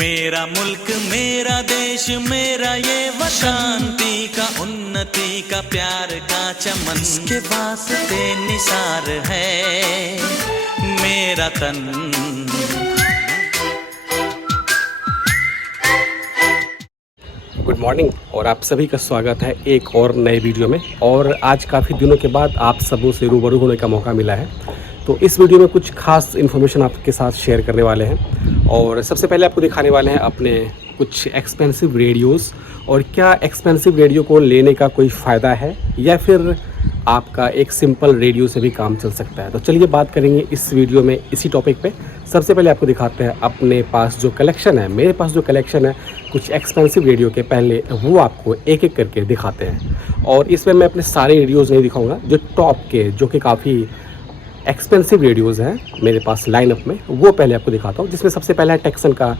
मेरा मुल्क मेरा देश मेरा ये वतन, शांति का उन्नति का प्यार का चमन, इसके वास्ते निसार है मेरा तन। गुड मॉर्निंग और आप सभी का स्वागत है एक और नए वीडियो में। और आज काफ़ी दिनों के बाद आप सबों से रूबरू होने का मौका मिला है, तो इस वीडियो में कुछ खास इन्फॉर्मेशन आपके साथ शेयर करने वाले हैं। और सबसे पहले आपको दिखाने वाले हैं अपने कुछ एक्सपेंसिव रेडियोज़, और क्या एक्सपेंसिव रेडियो को लेने का कोई फ़ायदा है या फिर आपका एक सिंपल रेडियो से भी काम चल सकता है। तो चलिए बात करेंगे इस वीडियो में इसी टॉपिक पे। सबसे पहले आपको दिखाते हैं अपने पास जो कलेक्शन है, मेरे पास जो कलेक्शन है कुछ एक्सपेंसिव रेडियो के, पहले वो आपको एक एक करके दिखाते हैं। और इसमें मैं अपने सारे रेडियोज़ नहीं दिखाऊंगा, जो टॉप के जो कि काफ़ी एक्सपेंसिव रेडियोज़ हैं मेरे पास लाइनअप में, वो पहले आपको दिखाता हूँ। जिसमें सबसे पहला है टेक्सन का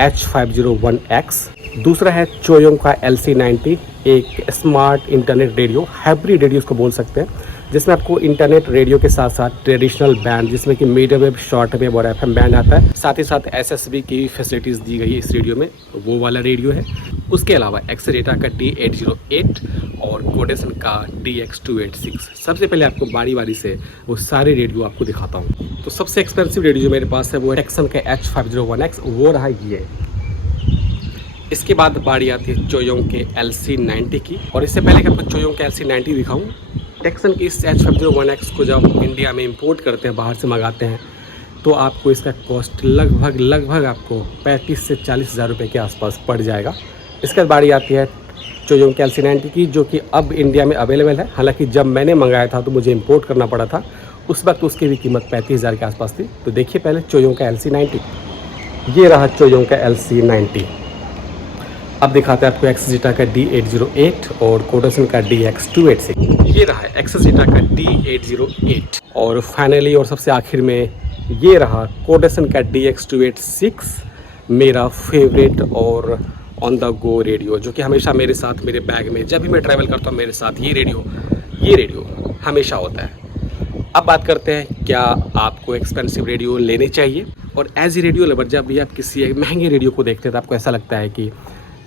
H501X, दूसरा है चोयोंग का LC90, एक smart internet radio, hybrid radio इसको बोल सकते हैं, जिसमें आपको इंटरनेट रेडियो के साथ साथ ट्रेडिशनल बैंड जिसमें कि मीडियम वेव, शॉर्ट वेव और FM बैंड आता है, साथ ही साथ SSB की फैसिलिटीज़ दी गई है इस रेडियो में, वो वाला रेडियो है। उसके अलावा एक्सरेटा का D808 और कोडेसन का DX286। सबसे पहले आपको बारी बारी से वो सारे रेडियो आपको दिखाता हूँ। तो सबसे एक्सपेंसिव रेडियो जो मेरे पास है वो टेक्सन का H501X, वो रहा ये। इसके बाद बारी आती है चोयोंग के LC90 की, और इससे पहले कि आपको चोयोंग के LC90 दिखाऊं, टेक्सन की इस H501X को जब इंडिया में इंपोर्ट करते हैं, बाहर से मंगाते हैं, तो आपको इसका कॉस्ट लगभग आपको 35 से 40 हज़ार रुपये के आसपास पड़ जाएगा। इसके बाद बारी आती है चोयोंग के LC90 की, जो कि अब इंडिया में अवेलेबल है। हालांकि जब मैंने मंगाया था तो मुझे इंपोर्ट करना पड़ा था, उस वक्त उसकी भी कीमत 35 हज़ार के आसपास थी। तो देखिए पहले चोयोंग का LC90, ये रहा चोयोंग का LC90। अब दिखाते हैं आपको एक्सजेटा का D808 और कोडेसन का DX286। ये रहा एक्सजेटा का D808, और फाइनली और सबसे आखिर में ये रहा कोडेसन का DX286, मेरा फेवरेट और ऑन द गो रेडियो, जो कि हमेशा मेरे साथ मेरे बैग में जब भी मैं ट्रैवल करता हूँ मेरे साथ ये रेडियो हमेशा होता है। अब बात करते हैं क्या आपको एक्सपेंसिव रेडियो लेने चाहिए। और एज ए रेडियो लवर जब भी आप किसी एक महंगे रेडियो को देखते हैं तो आपको ऐसा लगता है कि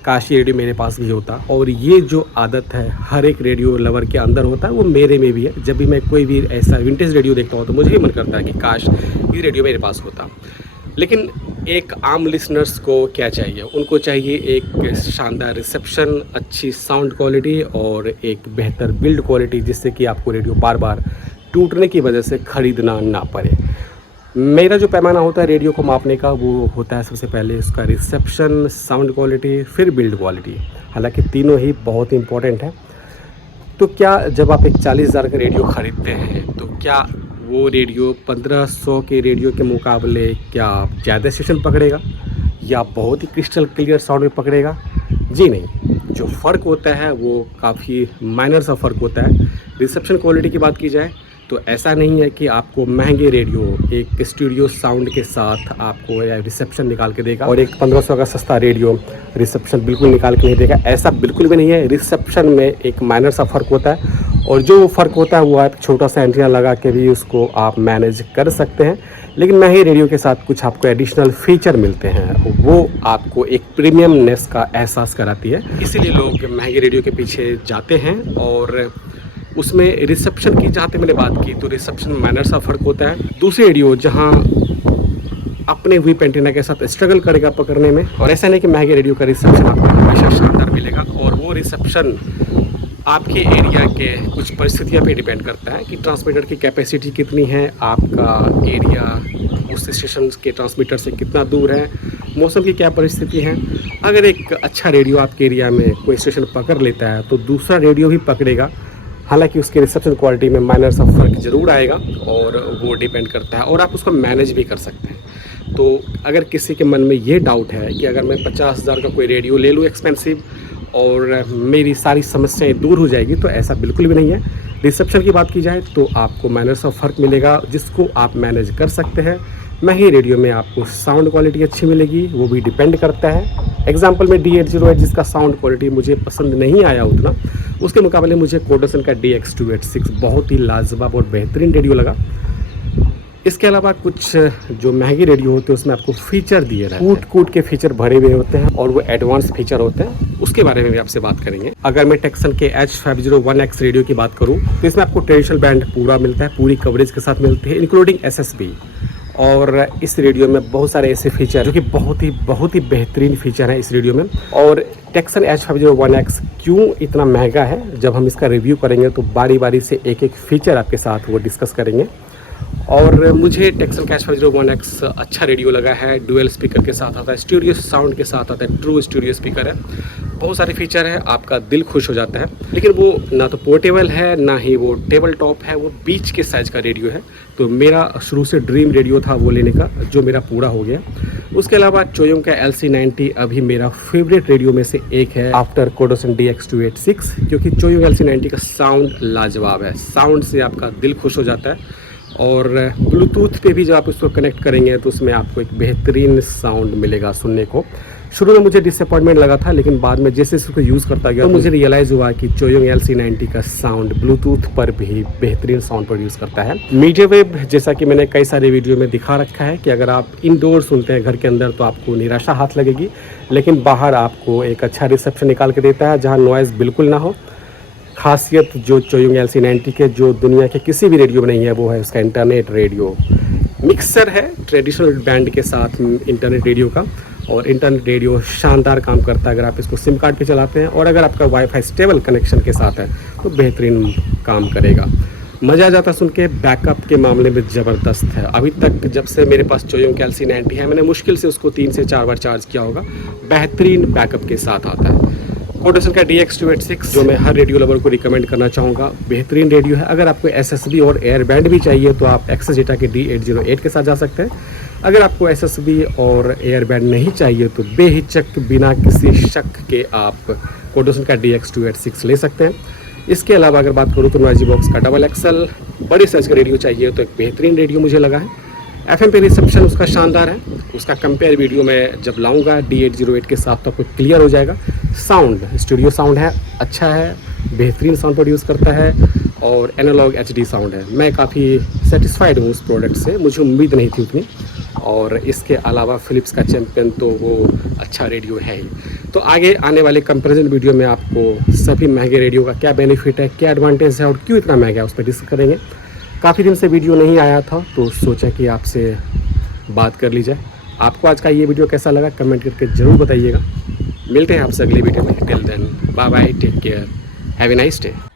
काश ये रेडियो मेरे पास भी होता। और ये जो आदत है हर एक रेडियो लवर के अंदर होता है, वो मेरे में भी है। जब भी मैं कोई भी ऐसा विंटेज रेडियो देखता हूँ तो मुझे भी मन करता है कि काश ये रेडियो मेरे पास होता। लेकिन एक आम लिसनर्स को क्या चाहिए, उनको चाहिए एक शानदार रिसेप्शन, अच्छी साउंड क्वालिटी और एक बेहतर बिल्ड क्वालिटी, जिससे कि आपको रेडियो बार बार टूटने की वजह से ख़रीदना ना पड़े। मेरा जो पैमाना होता है रेडियो को मापने का, वो होता है सबसे पहले उसका रिसेप्शन, साउंड क्वालिटी, फिर बिल्ड क्वालिटी। हालांकि तीनों ही बहुत इंपॉर्टेंट हैं। तो क्या जब आप एक 40 हज़ार का रेडियो ख़रीदते हैं तो क्या वो रेडियो 1500 के रेडियो के मुकाबले क्या ज़्यादा स्टेशन पकड़ेगा या बहुत ही क्रिस्टल क्लियर साउंड में पकड़ेगा? जी नहीं, जो फ़र्क होता है वो काफ़ी माइनर सा फ़र्क होता है। रिसेप्शन क्वालिटी की बात की जाए तो ऐसा नहीं है कि आपको महंगे रेडियो एक स्टूडियो साउंड के साथ आपको या रिसेप्शन निकाल के देगा, और एक 1500 का सस्ता रेडियो रिसेप्शन बिल्कुल निकाल के नहीं देगा। ऐसा बिल्कुल भी नहीं है। रिसेप्शन में एक माइनर सा फ़र्क होता है, और जो फ़र्क होता है वो आप छोटा सा एंटीना लगा के भी उसको आप मैनेज कर सकते हैं। लेकिन महंगे रेडियो के साथ कुछ आपको एडिशनल फीचर मिलते हैं, वो आपको एक प्रीमियमनेस का एहसास कराती है। इसीलिए लोग महंगे रेडियो के पीछे जाते हैं। और उसमें रिसेप्शन की जहाँ तक मैंने बात की तो रिसेप्शन में माइनर सा फ़र्क होता है। दूसरे रेडियो जहाँ अपने व्हीप एंटीना के साथ स्ट्रगल करेगा पकड़ने में, और ऐसा नहीं कि महंगे रेडियो का रिसेप्शन आपको हमेशा शानदार मिलेगा, और वो रिसेप्शन आपके एरिया के कुछ परिस्थितियों पे डिपेंड करता है कि ट्रांसमीटर की कैपेसिटी कितनी है, आपका एरिया उस स्टेशन के ट्रांसमीटर से कितना दूर है, मौसम की क्या परिस्थिति है। अगर एक अच्छा रेडियो आपके एरिया में कोई स्टेशन पकड़ लेता है तो दूसरा रेडियो भी पकड़ेगा। हालांकि उसके रिसेप्शन क्वालिटी में माइनर सा फ़र्क ज़रूर आएगा, और वो डिपेंड करता है, और आप उसको मैनेज भी कर सकते हैं। तो अगर किसी के मन में ये डाउट है कि अगर मैं 50 हज़ार का कोई रेडियो ले लूँ एक्सपेंसिव और मेरी सारी समस्याएं दूर हो जाएगी, तो ऐसा बिल्कुल भी नहीं है। रिसेप्शन की बात की जाए तो आपको माइनर सा फ़र्क मिलेगा जिसको आप मैनेज कर सकते हैं। महंगे रेडियो में आपको साउंड क्वालिटी अच्छी मिलेगी, वो भी डिपेंड करता है। एग्जाम्पल में D808 जिसका साउंड क्वालिटी मुझे पसंद नहीं आया उतना, उसके मुकाबले मुझे कोडेसन का DX286 बहुत ही लाजवाब और बेहतरीन रेडियो लगा। इसके अलावा कुछ जो महंगे रेडियो होते हैं उसमें आपको फीचर दिए रहते हैं, कूट के फीचर भरे हुए होते हैं और वो एडवांस फीचर होते हैं, उसके बारे में भी आपसे बात करेंगे। अगर मैं टेक्सन के H501X रेडियो की बात करूं तो इसमें आपको ट्रेडिशनल बैंड पूरा मिलता है, पूरी कवरेज के साथ मिलती है इंक्लूडिंग SSB। और इस रेडियो में बहुत सारे ऐसे फीचर जो कि बहुत ही बेहतरीन फीचर हैं इस रेडियो में। और टेक्सन H501X क्यों इतना महंगा है, जब हम इसका रिव्यू करेंगे तो बारी बारी से एक एक फीचर आपके साथ वो डिस्कस करेंगे। और मुझे टेक्सन का H501X अच्छा रेडियो लगा है, डुअल स्पीकर के साथ आता है, स्टूडियो साउंड के साथ आता है, ट्रू स्टूडियो स्पीकर है, बहुत सारे फीचर है, आपका दिल खुश हो जाता है। लेकिन वो ना तो पोर्टेबल है ना ही वो टेबल टॉप है, वो बीच के साइज़ का रेडियो है। तो मेरा शुरू से ड्रीम रेडियो था वो लेने का, जो मेरा पूरा हो गया। उसके अलावा चोयोंग का LC90 अभी मेरा फेवरेट रेडियो में से एक है आफ्टर कोडोसन DX286, क्योंकि चोयोंग LC90 का साउंड लाजवाब है, साउंड से आपका दिल खुश हो जाता है। और ब्लूटूथ पे भी जब आप उसको कनेक्ट करेंगे तो उसमें आपको एक बेहतरीन साउंड मिलेगा सुनने को। शुरू में मुझे डिसअपॉइंटमेंट लगा था, लेकिन बाद में जैसे इसको यूज़ करता गया तो मुझे रियलाइज़ हुआ कि चोयोंग LC90 का साउंड ब्लूटूथ पर भी बेहतरीन साउंड प्रोड्यूस करता है। मीडिया वेव, जैसा कि मैंने कई सारे वीडियो में दिखा रखा है कि अगर आप इंडोर सुनते हैं घर के अंदर तो आपको निराशा हाथ लगेगी, लेकिन बाहर आपको एक अच्छा रिसेप्शन निकाल के देता है जहाँ नॉइज़ बिल्कुल ना हो। खासियत जो चोयोंग LC90 के जो दुनिया के किसी भी रेडियो में नहीं है वो है उसका इंटरनेट रेडियो। मिक्सर है ट्रेडिशनल बैंड के साथ इंटरनेट रेडियो का, और इंटरनेट रेडियो शानदार काम करता है अगर आप इसको सिम कार्ड पे चलाते हैं, और अगर आपका वाईफाई स्टेबल कनेक्शन के साथ है तो बेहतरीन काम करेगा। मज़ा आ जाता सुन के। बैकअप के मामले में ज़बरदस्त है। अभी तक जब से मेरे पास चोयोंग LC90 है मैंने मुश्किल से उसको 3 से 4 बार चार्ज किया होगा, बेहतरीन बैकअप के साथ आता है। कोडोसन का DX286 जो मैं हर रेडियो लवर को रिकमेंड करना चाहूँगा, बेहतरीन रेडियो है। अगर आपको SSB और एयर बैंड भी चाहिए तो आप एक्सेस डेटा के D808 के साथ जा सकते हैं। अगर आपको SSB और एयर बैंड नहीं चाहिए तो बेहिचक बिना किसी शक के आप कोडोसन का DX286 ले सकते हैं। इसके अलावा अगर बात करूँ तो नॉइजी बॉक्स का XXL बड़े साइज का रेडियो चाहिए तो एक बेहतरीन रेडियो मुझे लगा है। FM पे रिसेप्शन उसका शानदार है, उसका कंपेयर वीडियो में जब लाऊंगा D808 के साथ तो आपको क्लियर हो जाएगा। साउंड स्टूडियो साउंड है, अच्छा है, बेहतरीन साउंड प्रोड्यूस करता है और एनालॉग HD साउंड है। मैं काफ़ी सेटिस्फाइड हूँ उस प्रोडक्ट से, मुझे उम्मीद नहीं थी उतनी। और इसके अलावा फ़िलिप्स का चैम्पियन तो वो अच्छा रेडियो है ही। तो आगे आने वाले कंपैरिजन वीडियो में आपको सभी महंगे रेडियो का क्या बेनिफिट है, क्या एडवांटेज है और क्यों इतना महंगा है उस पर डिस्कस करेंगे। काफ़ी दिन से वीडियो नहीं आया था तो सोचा कि आपसे बात कर ली जाए। आपको आज का ये वीडियो कैसा लगा कमेंट करके ज़रूर बताइएगा। मिलते हैं आपसे अगले वीडियो में। Till then bye bye, take care, have a nice day.